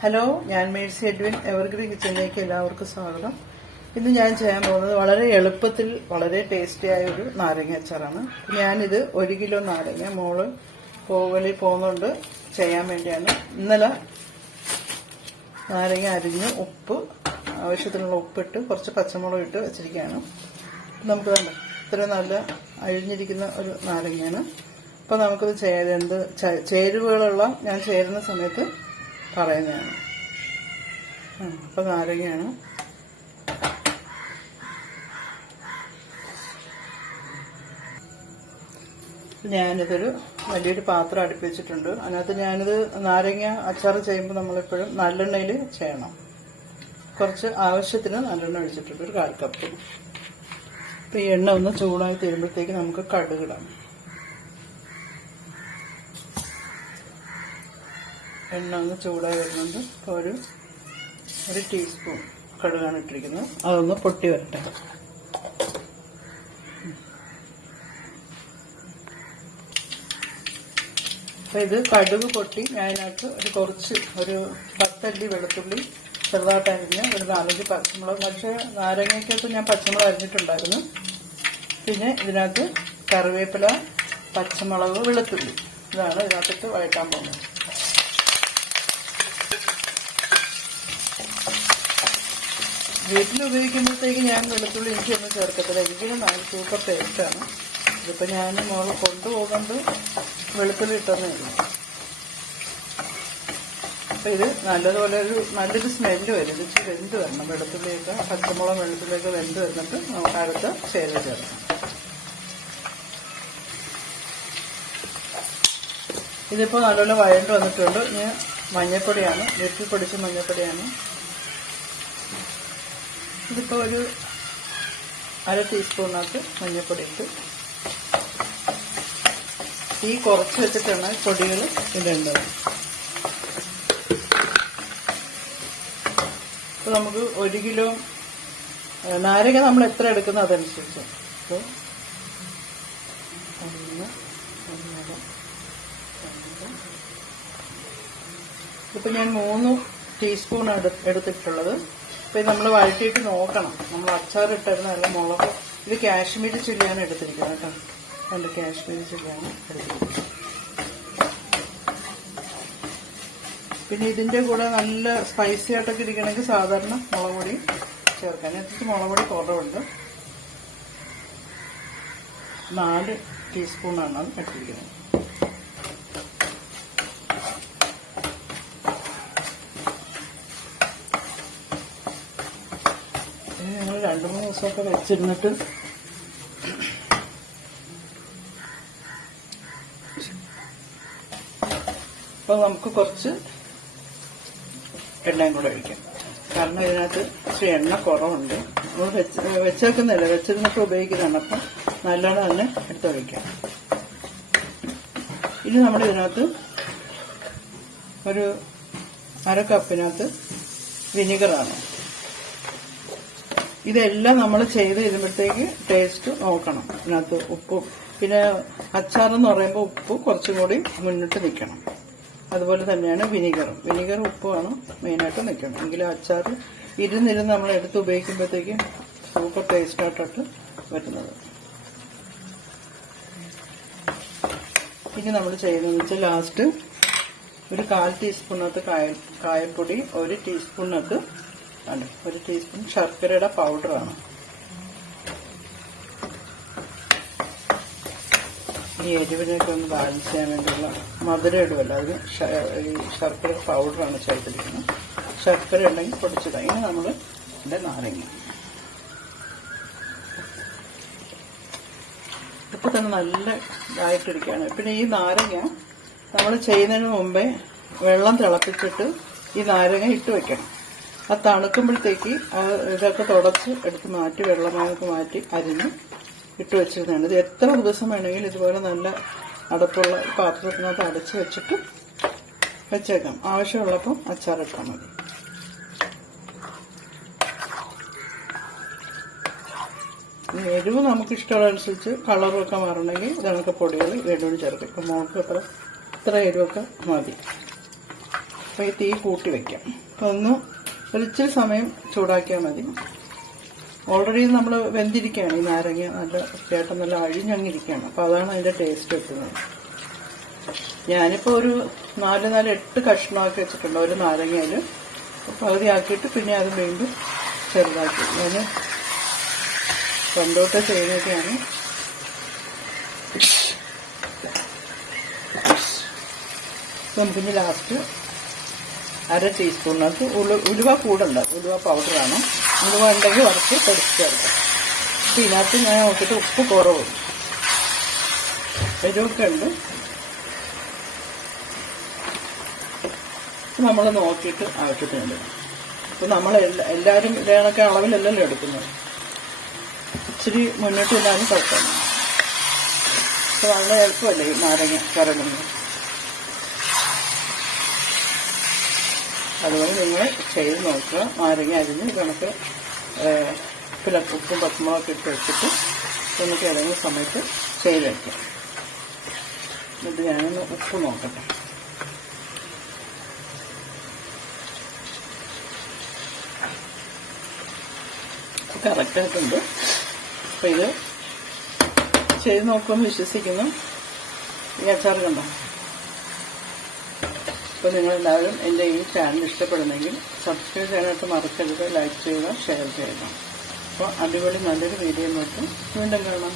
Hello ഞാൻ Mercy Edwin evergreen കിച്ചണിലേക്ക് എല്ലാവർക്കും സ്വാഗതം. ഇന്ന് ഞാൻ ചെയ്യാൻ പോകുന്നത് വളരെ എളുപ്പത്തിൽ വളരെ ടേസ്റ്റി ആയ ഒരു നാരങ്ങ അച്ചാറാണ്. ഞാനിത് ഒരു കിലോ നാരങ്ങ മോൾ പോവലിൽ പോകുന്നുണ്ട് ചെയ്യാൻ വേണ്ടിയാണ്. ഇന്നലെ നാരങ്ങ അരിഞ്ഞ് ഉപ്പ് ആവശ്യത്തിനുള്ള ഉപ്പിട്ട് കുറച്ച് പച്ചമുളക് ഇട്ട് വെച്ചിരിക്കുകയാണ്. നമുക്ക് വേണ്ട ഇത്ര നല്ല അഴിഞ്ഞിരിക്കുന്ന ഒരു നാരങ്ങയാണ്. അപ്പോൾ നമുക്കത് എന്ത് ചേരുവകളുള്ള ഞാൻ ചേരുന്ന സമയത്ത് പറയുന്നതാണ്. അപ്പൊ അപ്പോൾ നാരങ്ങയാണ്. ഞാനിതൊരു വലിയൊരു പാത്രം അടുപ്പിച്ചിട്ടുണ്ട് അതിനകത്ത് ഞാനിത് നാരങ്ങ അച്ചാർ ചെയ്യുമ്പോൾ നമ്മളെപ്പോഴും നല്ലെണ്ണയിൽ ചെയ്യണം. കുറച്ച് ആവശ്യത്തിന് നല്ലെണ്ണ ഒഴിച്ചിട്ടുണ്ട്. ഒരു കാൽ കപ്പ്. ഇപ്പം ഈ എണ്ണ ഒന്ന് ചൂടായി തരുമ്പോഴത്തേക്ക് നമുക്ക് കടുകിടാം. എണ്ണ ഒന്ന് ചൂടായി വരുന്നുണ്ട്. ഇപ്പോൾ ഒരു ഒരു ടീസ്പൂൺ കടുകാണ് ഇട്ടിരിക്കുന്നത്. അതൊന്ന് പൊട്ടി വരട്ടെ. അപ്പം ഇത് കടുക് പൊട്ടി ഞാൻ അതിനകത്ത് ഒരു കുറച്ച് ഒരു പത്തല്ലി വെളുത്തുള്ളി ചെറുതായിട്ട് അരിഞ്ഞ് ഒരു നാലഞ്ച് പച്ചമുളക് പക്ഷേ നാരങ്ങയ്ക്കകത്ത് ഞാൻ പച്ചമുളക് അരിഞ്ഞിട്ടുണ്ടായിരുന്നു. പിന്നെ ഇതിനകത്ത് കറിവേപ്പില പച്ചമുളക് വെളുത്തുള്ളി. ഇതാണ് ഇതിനകത്തിട്ട് വഴറ്റാൻ പോകുന്നത്. വീട്ടിൽ ഉപയോഗിക്കുമ്പോഴത്തേക്ക് ഞാൻ വെളുത്തുള്ളി എനിക്കൊന്നും ചേർക്കത്തില്ല. എനിക്കൊരു നല്ല സൂപ്പർ ടേസ്റ്റാണ് ഇതിപ്പോൾ ഞാൻ മോൾ കൊണ്ടുപോകുന്നത് വെളുത്തുള്ളി ഇട്ടെന്നേ ഉള്ളൂ. അപ്പം ഇത് നല്ലതുപോലെ ഒരു നല്ലൊരു സ്മെല്ല് വരും. ഇത് വെന്ത് വരണം. വെളുത്തുള്ളിയൊക്കെ പച്ചമുളക് വെളുത്തുള്ളിയൊക്കെ വെന്ത് വരുന്നിട്ട് നമുക്ക് അടുത്ത ചേരുവ ചേർക്കാം. ഇതിപ്പോൾ നല്ലപോലെ വഴണ്ട് വന്നിട്ടുണ്ട്. ഞാൻ മഞ്ഞൾപ്പൊടിയാണ് വീട്ടിൽ പൊടിച്ച മഞ്ഞൾപ്പൊടിയാണ് ഇതിപ്പോൾ ഒരു അര ടീസ്പൂണിനകത്ത് മഞ്ഞൾപ്പൊടി ഇട്ട് ഈ കുറച്ച് വെച്ചിട്ടാണ് പൊടികൾ ഇടേണ്ടത്. അപ്പോൾ നമുക്ക് ഒരു കിലോ നാരങ്ങ നമ്മൾ എത്ര എടുക്കുന്നു അതനുസരിച്ച്. അപ്പോൾ ഇപ്പം ഞാൻ മൂന്ന് ടീസ്പൂൺ എടുത്തിട്ടുള്ളത് ഇത് നമ്മൾ വഴറ്റിയിട്ട് നോക്കണം. നമ്മൾ അച്ചാർ ഇട്ടിരുന്ന നല്ല മുളക്. ഇത് കാശ്മീരി ചില്ലിയാണ് എടുത്തിരിക്കുന്നത് കേട്ടോ. രണ്ട് കാശ്മീരി ചില്ലിയാണ് എടുത്തിരിക്കുന്നത്. പിന്നെ ഇതിന്റെ കൂടെ നല്ല സ്പൈസി ആയിട്ടൊക്കെ ഇരിക്കണമെങ്കിൽ സാധാരണ മുളക് പൊടി ചേർക്കാൻ അതിനകത്ത് മുളക് പൊടി കുറവുണ്ട്. നാല് ടീസ്പൂണാണ് അത് ഇട്ടിരിക്കുന്നത് ഇത് ഞങ്ങൾ രണ്ടു മൂന്ന് ദിവസമൊക്കെ വെച്ചിരുന്നിട്ട് അപ്പോൾ നമുക്ക് കുറച്ച് എണ്ണയും കൂടെ ഒഴിക്കാം. കാരണം ഇതിനകത്ത് ഇച്ചിരി എണ്ണ കുറവുണ്ട്. നമ്മൾ വെച്ച് വെച്ചേക്കുന്നില്ല. വെച്ചിരുന്നിട്ട് ഉപയോഗിക്കുന്നതാണ്. അപ്പം നല്ലോണം തന്നെ എടുത്തൊഴിക്കാം ഇനി നമ്മൾ ഇതിനകത്ത് ഒരു അര കപ്പിനകത്ത് വിനിഗറാണ് ഇതെല്ലാം നമ്മൾ ചെയ്ത് കഴിയുമ്പോഴത്തേക്ക് ടേസ്റ്റ് നോക്കണം. ഇതിനകത്ത് ഉപ്പും പിന്നെ അച്ചാർ എന്ന് പറയുമ്പോൾ ഉപ്പ് കുറച്ചും കൂടി മുന്നിട്ട് നിൽക്കണം. അതുപോലെ തന്നെയാണ് വിനീഗറും. വിനീഗർ ഉപ്പുമാണ് മെയിനായിട്ട് നിൽക്കണം എങ്കിലും അച്ചാർ ഇരുന്നിരുന്ന് നമ്മൾ എടുത്ത് ഉപയോഗിക്കുമ്പോഴത്തേക്കും സൂപ്പർ ടേസ്റ്റായിട്ടാണ് വരുന്നത്. ഇനി നമ്മൾ ചെയ്യുന്നതെന്ന് വെച്ചാൽ ലാസ്റ്റ് ഒരു കാൽ ടീസ്പൂണിനകത്ത് കായ കായപ്പൊടി ഒരു ടീസ്പൂണകത്ത് അല്ല ഒരു ടീസ്പൂൺ ശർക്കരയുടെ പൗഡറാണ് ഈ എരിവിനൊക്കെ ഒന്ന് ബാലൻസ് ചെയ്യാൻ വേണ്ടിയുള്ള മധുരം ഇടുമല്ലോ അതിന് ഈ ശർക്കര പൗഡറാണ് ചേർത്തിരിക്കുന്നത്. ശർക്കര ഉണ്ടെങ്കിൽ പൊടിച്ചത് ഇനി നമ്മൾ ഇതിന്റെ നാരങ്ങ. ഇപ്പൊ തന്നെ നല്ല ഇതായിട്ടിരിക്കുകയാണ്. പിന്നെ ഈ നാരങ്ങ നമ്മൾ ചെയ്യുന്നതിന് മുമ്പേ വെള്ളം തിളപ്പിച്ചിട്ട് ഈ നാരങ്ങ ഇട്ട് വെക്കണം. അത് തണുക്കുമ്പോഴത്തേക്ക് ആ ഇതൊക്കെ തുടച്ച് എടുത്ത് മാറ്റി വെള്ളമായൊക്കെ മാറ്റി അരിഞ്ഞ് ഇട്ട് വെച്ചിരുന്നതാണ്. ഇത് എത്ര ദിവസം വേണമെങ്കിലും ഇതുപോലെ നല്ല അടപ്പുള്ള പാത്രത്തിനകത്ത് അടച്ച് വെച്ചിട്ട് വെച്ചേക്കാം. ആവശ്യമുള്ളപ്പം അച്ചാറിട്ടാൽ മതി. എരിവ് നമുക്ക് ഇഷ്ടമുള്ളതനുസരിച്ച് കളറൊക്കെ മാറണമെങ്കിൽ ഇതൊക്കെ പൊടികൾ വീണ്ടും ചേർക്കും. ഇപ്പം മോൾക്ക് അത്ര ഇത്ര എരിവൊക്കെ മതി. അപ്പോൾ ഈ തീ കൂട്ടി വയ്ക്കാം ഒന്ന് ഒരിച്ചിരി സമയം ചൂടാക്കിയാൽ മതി. ഓൾറെഡി നമ്മൾ വെന്തിരിക്കുകയാണ്. ഈ നാരങ്ങ നല്ല ചേട്ടൻ നല്ല അഴിഞ്ഞങ്ങിരിക്കുകയാണ്. അപ്പോൾ അതാണ് അതിന്റെ ടേസ്റ്റ് എത്തുന്നത് ഞാനിപ്പോൾ ഒരു നാല് നാല് എട്ട് കഷ്ണമാക്കി വെച്ചിട്ടുണ്ട്. ഒരു നാരങ്ങയിൽ പകുതിയാക്കിയിട്ട് പിന്നെ അത് വീണ്ടും ചെറുതാക്കി. ഞാൻ പണ്ടോട്ട് ചെയ്യുന്നതൊക്കെയാണ് നമുക്കിനി ലാസ്റ്റ് അര ടീസ്പൂണിനകത്ത് ഉലു ഉലുവ കൂടുണ്ട്. ഉലുവ പൗഡറാണ് ഉലുവ ഉണ്ടെങ്കിൽ ഉറച്ച് പൊടിച്ച് ചേർക്കാം അപ്പം ഇതിനകത്ത് ഞാൻ നോക്കിയിട്ട് ഉപ്പ് കുറവ്. എരിവൊക്കെ ഉണ്ട്. നമ്മൾ നോക്കിയിട്ട് ആവശ്യത്തിനുണ്ട്. അപ്പം നമ്മൾ എല്ലാ- എല്ലാവരും ഇതേ കണക്കെ അളവിലല്ലല്ലോ എടുക്കുന്നത്. ഇച്ചിരി മുന്നോട്ട് വന്നാലും കുഴപ്പമില്ല. അപ്പോൾ വളരെ എളുപ്പമല്ലേ ഈ നാരങ്ങ കറങ്ങുന്നത് അതുപോലെ നിങ്ങൾ ചെയ്ത് നോക്കുക. നാരങ്ങ അരിഞ്ഞ് കണക്ക് പിന്നെ ഉപ്പും പച്ചമുളകൊക്കെ ഇട്ട് വെച്ചിട്ട് നമുക്ക് ഇറങ്ങുന്ന സമയത്ത് ചെയ്ത് വയ്ക്കാം എന്നിട്ട് ഞാനൊന്ന് ഉപ്പ് നോക്കട്ടെ. കറക്റ്റായിട്ടുണ്ട് അപ്പോൾ ഇത് ചെയ്ത് നോക്കുമെന്ന് വിശ്വസിക്കുന്നു. ഈ അച്ചാർ കണ്ടോ? അപ്പോൾ നിങ്ങളെല്ലാവരും എന്റെ ഈ ചാനൽ ഇഷ്ടപ്പെടുന്നെങ്കിൽ സബ്സ്ക്രൈബ് ചെയ്യാനായിട്ട് മറക്കരുത്. ലൈക്ക് ചെയ്യുക ഷെയർ ചെയ്യുക. അപ്പോൾ അടിപൊളി നല്ലൊരു വീഡിയോ നോക്കും വീണ്ടും കാണാം.